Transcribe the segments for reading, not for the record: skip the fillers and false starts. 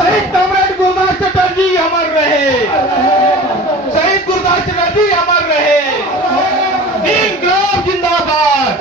शहीद कॉमरेड गुरदास चटर्जी अमर रहे, शहीद गुरदास चटर्जी अमर रहे। इंकलाब जिंदाबाद,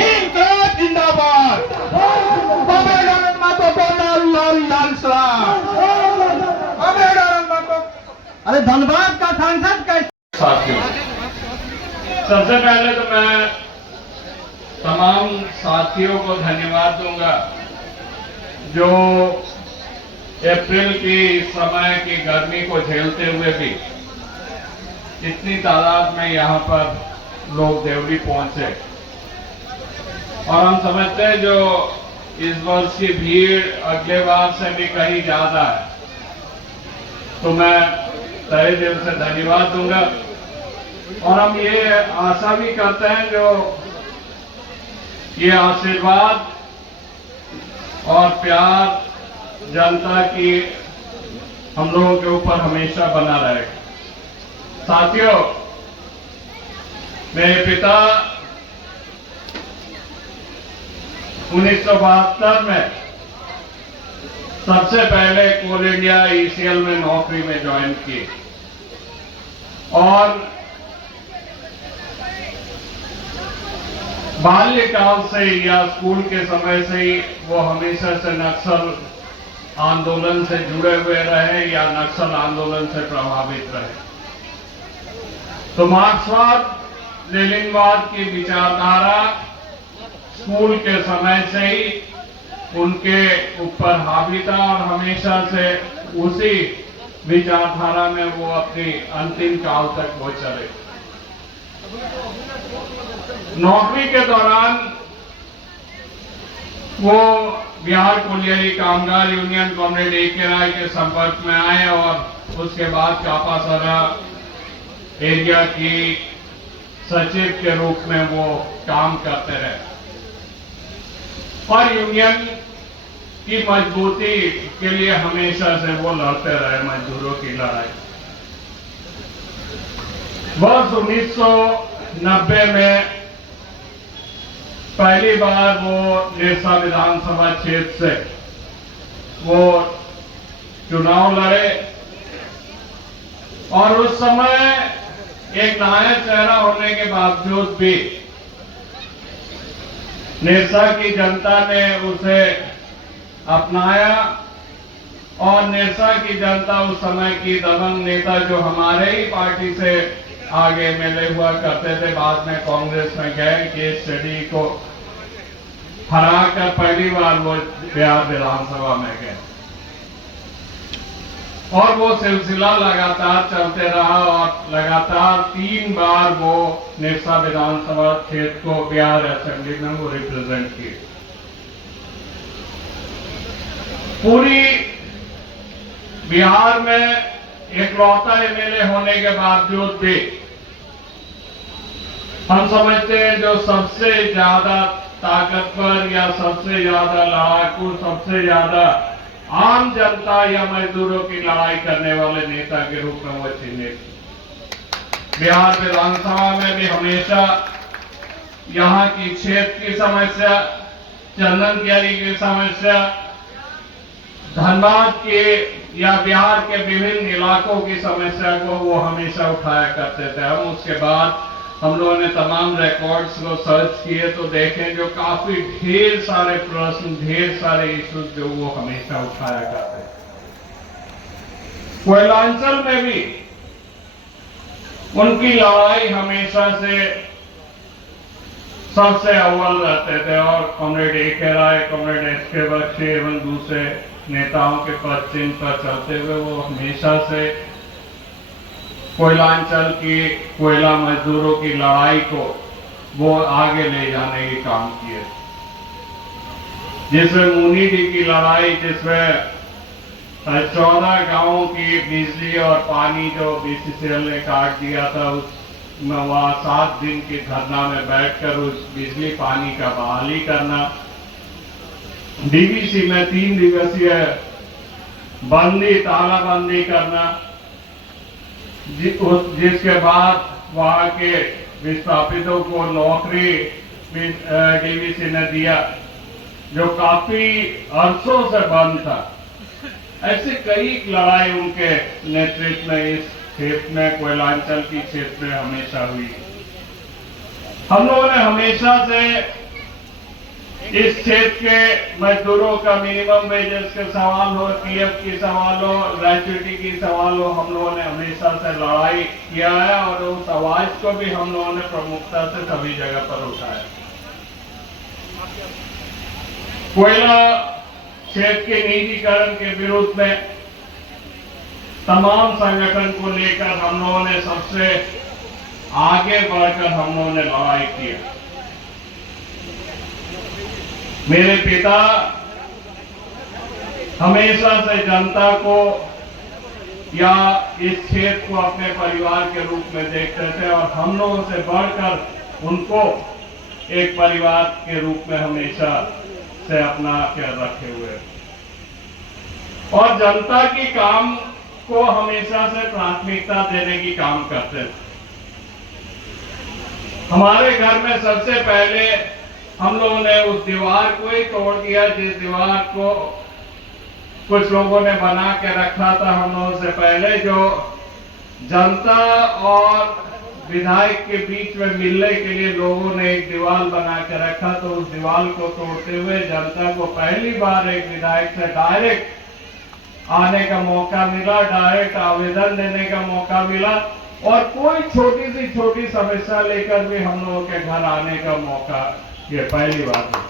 इंकलाब जिंदाबाद। कॉमरेड आनंद मातो को लाल लाल लाल सलाम। कॉमरेड आनंद मातो। अरे धनबाद का सांसद कैसे? साथियों, सबसे पहले तो मैं तमाम साथियों को धन्यवाद दूंगा जो अप्रैल की समय की गर्मी को झेलते हुए भी इतनी तादाद में यहाँ पर लोग देवरी पहुंचे। और हम समझते हैं जो इस वर्ष की भीड़ अगले बार से भी कहीं ज्यादा है, तो मैं तहे दिल से धन्यवाद दूंगा। और हम ये आशा भी करते हैं जो ये आशीर्वाद और प्यार जनता की हम लोगों के ऊपर हमेशा बना रहेगा। साथियों, मेरे पिता 1972 में सबसे पहले कोल इंडिया ईसीएल में नौकरी में ज्वाइन की और बाल्यकाल से या स्कूल के समय से ही वो हमेशा से नक्सल आंदोलन से जुड़े हुए रहे या नक्सल आंदोलन से प्रभावित रहे। तो मार्क्सवाद लेनिनवाद की विचारधारा स्कूल के समय से ही उनके ऊपर हावी था और हमेशा से उसी विचारधारा में वो अपनी अंतिम काल तक वो चले। नौकरी के दौरान वो बिहार कोलियरी कामगार यूनियन कॉमरेड ए.के. राय के संपर्क में आए और उसके बाद चापासरा एरिया की सचिव के रूप में वो काम करते रहे और यूनियन की मजबूती के लिए हमेशा से वो लड़ते रहे, मजदूरों की लड़ाई। वर्ष 1990 में पहली बार वो नेरसा विधानसभा क्षेत्र से वो चुनाव लड़े और उस समय एक नया चेहरा होने के बावजूद भी नेरसा की जनता ने उसे अपनाया और नेरसा की जनता उस समय की दबंग नेता जो हमारे ही पार्टी से आगे मिले हुआ करते थे, बाद में कांग्रेस में गए, केस स्टडी को हराकर पहली बार वो बिहार विधानसभा में गए और वो सिलसिला लगातार चलते रहा और लगातार 3 बार वो नेरसा विधानसभा क्षेत्र को बिहार असेंबली में वो रिप्रेजेंट किए। पूरी बिहार में इकलौता एमएलए होने के बावजूद भी हम समझते हैं जो सबसे ज्यादा ताकतवर या सबसे ज्यादा लड़ाकू, सबसे ज्यादा आम जनता या मजदूरों की लड़ाई करने वाले नेता के रूप में वो चिन्हित। बिहार विधानसभा में भी हमेशा यहाँ की क्षेत्र की समस्या, चंदन कियारी की समस्या, धनबाद के या बिहार के विभिन्न इलाकों की समस्या को वो हमेशा उठाया करते थे। हम उसके बाद हम लोगों ने तमाम रिकॉर्ड्स को सर्च किए तो देखें जो काफी ढेर सारे प्रश्न, ढेर सारे इश्यूज जो वो हमेशा उठाया करते थे। कोयलांचल में भी उनकी लड़ाई हमेशा से सबसे अव्वल रहते थे और कॉमरेड ए.के. राय, कॉमरेड एस.के. बख्शी एवं दूसरे नेताओं के पद चिन्ह पर चलते हुए वो हमेशा से कोयलांचल की कोयला मजदूरों की लड़ाई को वो आगे ले जाने के काम किए, जिसमें मुनीडी की लड़ाई, जिसमें 14 गांवों की बिजली और पानी जो बीसीसीएल ने काट दिया था, वहाँ 7 दिन की धरना में बैठकर उस बिजली पानी का बहाली करना, डीवीसी में 3 दिवसीय बंदी तालाबंदी करना, जिसके बाद वहां के विस्थापितों को नौकरी डीवीसी ने दिया जो काफी अरसों से बंद था। ऐसे कई लड़ाई उनके नेतृत्व में इस क्षेत्र में, कोयलांचल की क्षेत्र में हमेशा हुई। हम लोगों ने हमेशा से इस क्षेत्र के मजदूरों का मिनिमम वेजेस के सवाल हो, पीएफ की सवाल हो, ग्रेजुएटी की सवाल हो, हम लोगों ने हमेशा से लड़ाई किया है और उस आवाज को भी हम लोगों ने प्रमुखता से सभी जगह पर उठाया। कोयला क्षेत्र के निजीकरण के विरुद्ध में तमाम संगठन को लेकर हम लोगों ने सबसे आगे बढ़कर हम लोगों ने लड़ाई की। मेरे पिता हमेशा से जनता को या इस क्षेत्र को अपने परिवार के रूप में देखते थे और हम लोगों से बढ़कर उनको एक परिवार के रूप में हमेशा से अपना के रखे हुए और जनता की काम को हमेशा से प्राथमिकता देने की काम करते थे। हमारे घर में सबसे पहले हम लोगों ने उस दीवार को ही तोड़ दिया जिस दीवार को कुछ लोगों ने बना के रखा था हम लोगों से पहले, जो जनता और विधायक के बीच में मिलने के लिए लोगों ने एक दीवार बना के रखा। तो उस दीवार को तोड़ते हुए जनता को पहली बार एक विधायक से डायरेक्ट आने का मौका मिला, डायरेक्ट आवेदन देने का मौका मिला और कोई छोटी सी छोटी समस्या लेकर भी हम लोगों के घर आने का मौका, ये पहली बात है।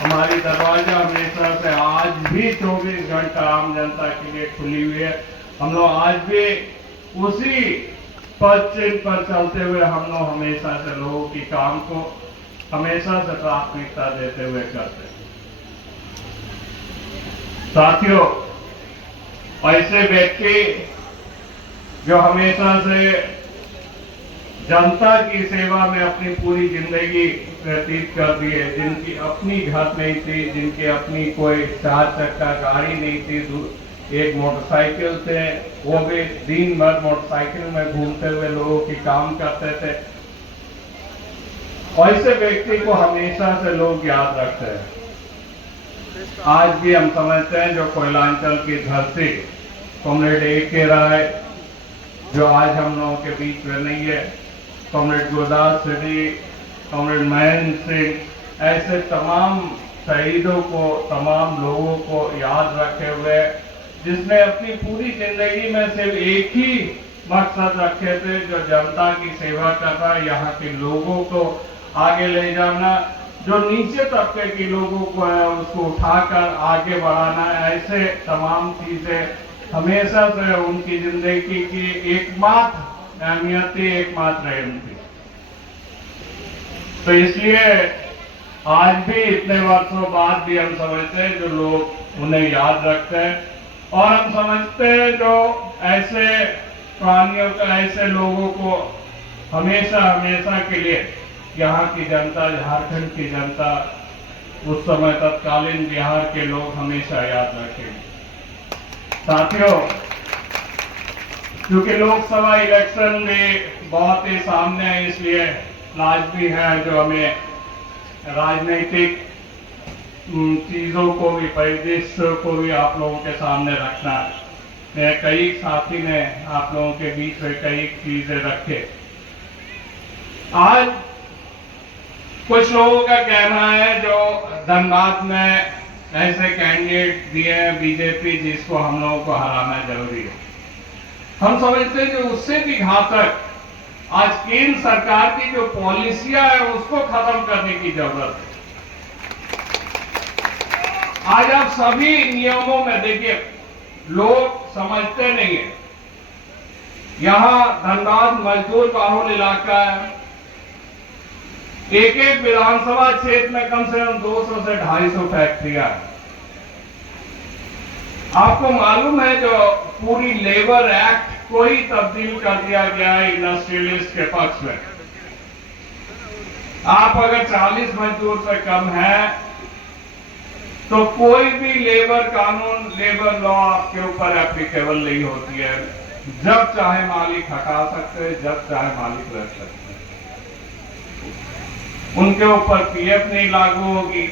हमारी दरवाजा हमेशा से आज भी 24 घंटा आम जनता के लिए खुली हुई है। हम लोग आज भी उसी पद चिन्ह पर चलते हुए हम लोग हमेशा से लोगों की काम को हमेशा से प्राथमिकता देते हुए करते हैं। साथियों, ऐसे व्यक्ति जो हमेशा से जनता की सेवा में अपनी पूरी जिंदगी व्यतीत कर दी है, जिनकी अपनी घर नहीं थी, जिनकी अपनी कोई 4 चक्का गाड़ी नहीं थी, एक मोटरसाइकिल थे, वो भी दिन भर मोटरसाइकिल में घूमते हुए लोगों की काम करते थे। ऐसे व्यक्ति को हमेशा से लोग याद रखते हैं। आज भी हम समझते हैं जो कोयलांचल की धरती कॉमरेड A.K. राय जो आज हम लोगों के बीच में नहीं है, कॉमरेड गुरदास सिंह, कॉमरेड महेंद्र सिंह, ऐसे तमाम शहीदों को, तमाम लोगों को याद रखे हुए जिसने अपनी पूरी जिंदगी में सिर्फ एक ही मकसद रखे थे, जो जनता की सेवा करना, यहाँ के लोगों को आगे ले जाना, जो नीचे तबके के लोगों को है उसको उठाकर आगे बढ़ाना। ऐसे तमाम चीजें हमेशा से उनकी जिंदगी की एकमात्र अहमियत थी, एकमात्र एम थी। तो इसलिए आज भी इतने वर्षों बाद भी हम समझते हैं जो लोग उन्हें याद रखते हैं और हम समझते हैं जो ऐसे प्राणियों को, ऐसे लोगों को हमेशा हमेशा के लिए यहाँ की जनता, झारखंड की जनता, उस समय तत्कालीन बिहार के लोग हमेशा याद रखेंगे। साथियों, क्योंकि लोकसभा इलेक्शन भी बहुत ही सामने है, इसलिए लाजमी है जो हमें राजनीतिक चीजों को भी, परिदृश्य को भी आप लोगों के सामने रखना है। मैं कई साथी ने आप लोगों के बीच में कई चीजें रखे। आज कुछ लोगों का कहना है जो धनबाद में ऐसे कैंडिडेट दिए हैं बीजेपी जिसको हम लोगों को हराना जरूरी है। हम समझते हैं कि उससे भी घातक आज केंद्र सरकार की जो पॉलिसियां है उसको खत्म करने की जरूरत है। आज आप सभी नियमों में देखिए, लोग समझते नहीं है। यहां धनबाद मजदूर बाहुल इलाका है, एक एक विधानसभा क्षेत्र में कम से कम 200 से 250 फैक्ट्रियां हैं। आपको मालूम है जो पूरी लेबर एक्ट कोई तब्दील कर दिया गया है इंडस्ट्रियलिस्ट के पक्ष में। आप अगर 40 मजदूर से कम है तो कोई भी लेबर कानून, लेबर लॉ आपके ऊपर एप्लीकेबल नहीं होती है। जब चाहे मालिक हटा सकते हैं, जब चाहे मालिक रख सकते हैं। उनके ऊपर पीएफ नहीं लागू होगी,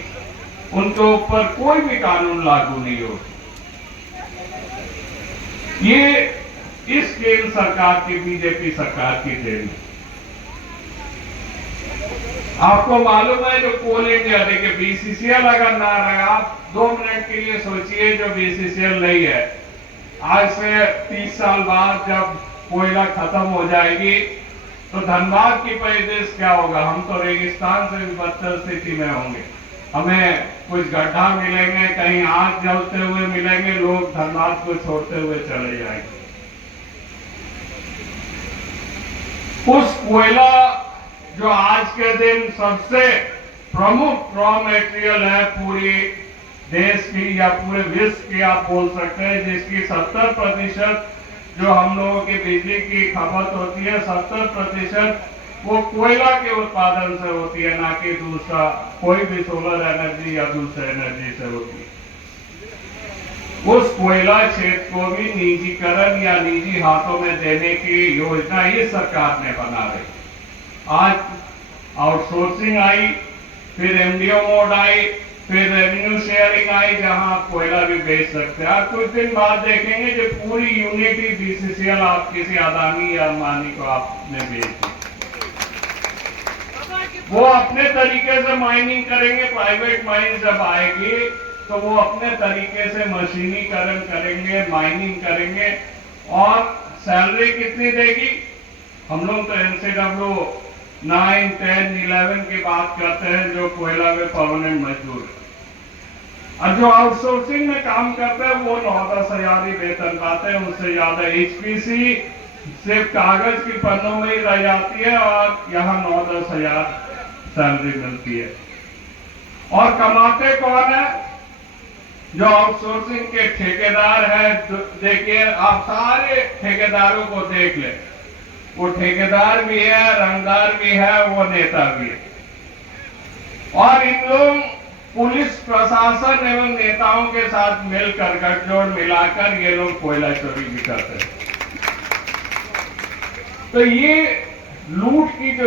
उनके ऊपर कोई भी कानून लागू नहीं होगी। ये इस केंद्र सरकार की, बीजेपी सरकार की देन है। आपको मालूम है जो कोल इंडिया, देखिए बीसीसीएल अगर ना रहे, आप 2 मिनट के लिए सोचिए, जो बीसीसीएल नहीं है, आज से 30 साल बाद जब कोयला खत्म हो जाएगी तो धनबाद की परिदृश्य क्या होगा? हम तो रेगिस्तान से भी बदतर स्थिति में होंगे। हमें कुछ गड्ढा मिलेंगे, कहीं आग जलते हुए मिलेंगे, लोग धनबाद को छोड़ते हुए चले जाएंगे। उस कोयला जो आज के दिन सबसे प्रमुख रॉ मटेरियल है पूरी देश की या पूरे विश्व की, आप बोल सकते हैं, जिसकी 70% जो हम लोगों की बिजली की खपत होती है, 70% वो कोयला के उत्पादन से होती है, ना कि दूसरा कोई भी सोलर एनर्जी या दूसरे एनर्जी से होती है। उस कोयला क्षेत्र को भी निजीकरण या निजी हाथों में देने की योजना इस सरकार ने बना रही। आज आउटसोर्सिंग आई, फिर एमडीओ मोड आई, फिर रेवेन्यू शेयरिंग आई, जहां आप कोयला भी बेच सकते हैं। आप कुछ दिन बाद देखेंगे जो पूरी यूनिटी बीसीसीएल आप किसी अदानी या अंबानी को आपने बेच दी। वो अपने तरीके से माइनिंग करेंगे, प्राइवेट माइन जब आएगी तो वो अपने तरीके से मशीनीकरण करेंगे, माइनिंग करेंगे, और सैलरी कितनी देगी? हम लोग तो एनसीडब्ल्यू 9, 10, 11 की बात करते हैं, जो कोयला में परमानेंट मजदूर है। और जो आउटसोर्सिंग में काम करते हैं वो 9-10 हजार ही वेतन पाते हैं, उससे ज्यादा। एचपीसी सिर्फ कागज की पन्नों में ही रह जाती है और यहाँ 9-10 हजार सैलरी मिलती है। और कमाते कौन है? जो आउटसोर्सिंग के ठेकेदार है। देखिए, आप सारे ठेकेदारों को देख ले, वो ठेकेदार भी है, रंगदार भी है, वो नेता भी है। और इन लोग पुलिस प्रशासन एवं नेताओं के साथ मिलकर, गठजोड़ मिलाकर ये लोग कोयला चोरी भी करते हैं। तो ये लूट की जो